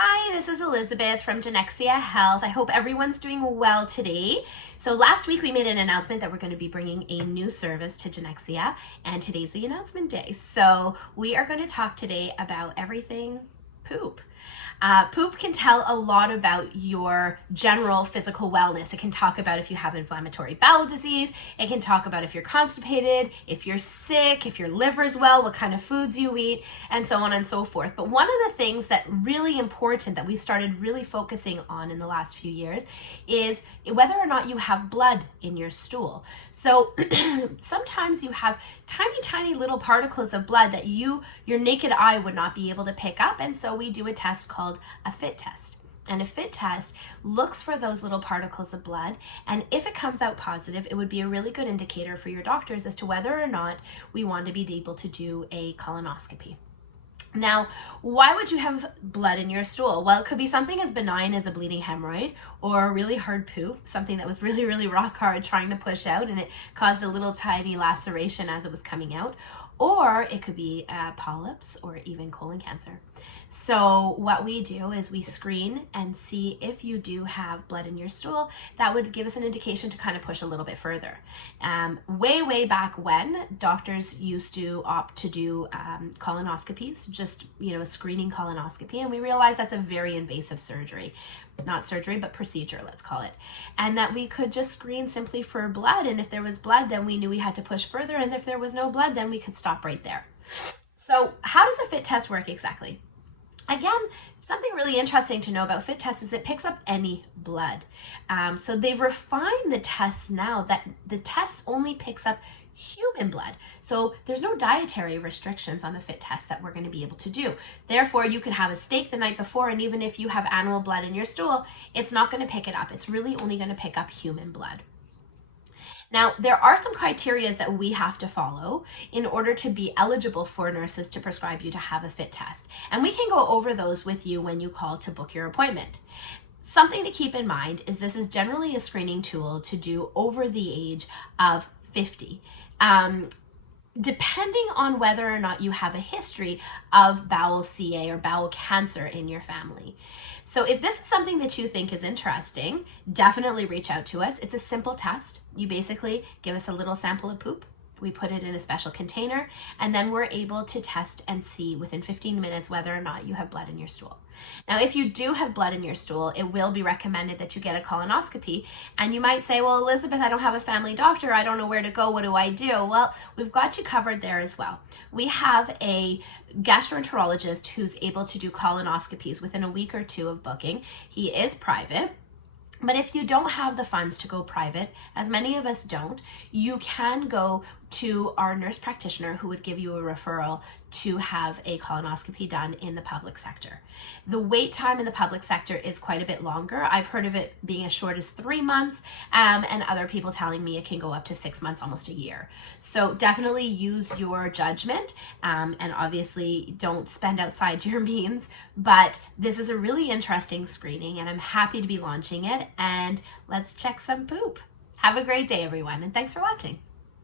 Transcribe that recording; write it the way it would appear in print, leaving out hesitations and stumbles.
Hi, this is Elizabeth from Genexia Health. I hope everyone's doing well today. So last week we made an announcement that we're going to be bringing a new service to Genexia, and today's the announcement day. So we are going to talk today about everything poop. Poop can tell a lot about your general physical wellness. It can talk about if you have inflammatory bowel disease. It can talk about if you're constipated, if you're sick, if your liver's well, what kind of foods you eat, and so on and so forth. But one of the things that really important that we've started really focusing on in the last few years is whether or not you have blood in your stool. So sometimes you have tiny little particles of blood that your naked eye would not be able to pick up, and so we do a test called a FIT test. And a FIT test looks for those little particles of blood, and if it comes out positive, it would be a really good indicator for your doctors as to whether or not we want to be able to do a colonoscopy. Now, why would you have blood in your stool? Well, it could be something as benign as a bleeding hemorrhoid or a really hard poo, something that was really rock hard trying to push out and it caused a little tiny laceration as it was coming out. Or it could be polyps or even colon cancer. So what we do is we screen and see if you do have blood in your stool. That would give us an indication to kind of push a little bit further. Way back when, doctors used to opt to do colonoscopies, just a screening colonoscopy, and we realized that's a very invasive surgery. Not surgery, but procedure, let's call it. And that we could just screen simply for blood, and if there was blood, then we knew we had to push further, and if there was no blood, then we could stop right there. So how does a FIT test work exactly? Again, something really interesting to know about FIT test is it picks up any blood. So they've refined the test now that the test only picks up human blood. So there's no dietary restrictions on the FIT test that we're going to be able to do. Therefore, you could have a steak the night before, and even if you have animal blood in your stool, it's not going to pick it up. It's really only going to pick up human blood. Now, there are some criteria that we have to follow in order to be eligible for nurses to prescribe you to have a FIT test. And we can go over those with you when you call to book your appointment. Something to keep in mind is this is generally a screening tool to do over the age of 50. Depending on whether or not you have a history of bowel CA or bowel cancer in your family. So if this is something that you think is interesting, definitely reach out to us. It's a simple test. You basically give us a little sample of poop. We put it in a special container, and then we're able to test and see within 15 minutes whether or not you have blood in your stool. Now, if you do have blood in your stool, it will be recommended that you get a colonoscopy. And you might say, well, Elizabeth, I don't have a family doctor. I don't know where to go. What do I do? Well, we've got you covered there as well. We have a gastroenterologist who's able to do colonoscopies within a week or two of booking. He is private. But if you don't have the funds to go private, as many of us don't, you can go to our nurse practitioner who would give you a referral to have a colonoscopy done in the public sector. The wait time in the public sector is quite a bit longer. I've heard of it being as short as 3 months, and other people telling me it can go up to 6 months, almost a year. So definitely use your judgment, and obviously don't spend outside your means, but this is a really interesting screening, and I'm happy to be launching it, and let's check some poop. Have a great day, everyone, and thanks for watching.